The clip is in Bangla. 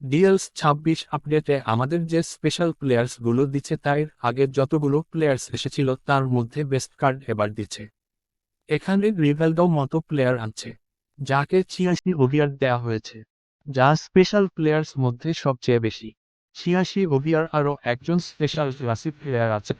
ডিএলস 26 আপডেটে আমাদের যে স্পেশাল প্লেয়ার্সগুলো দিচ্ছে তার আগে যতগুলো প্লেয়ার্স এসেছিল তার মধ্যে বেস্ট কার্ড এবার দিচ্ছে। এখানে রিভেলডো মতো প্লেয়ার আনছে, যাকে 86 ওভিআর দেওয়া হয়েছে, যা স্পেশাল প্লেয়ার্স মধ্যে সবচেয়ে বেশি। 86 ওভিআর আরও একজন স্পেশাল ক্লাসিক প্লেয়ার আছে,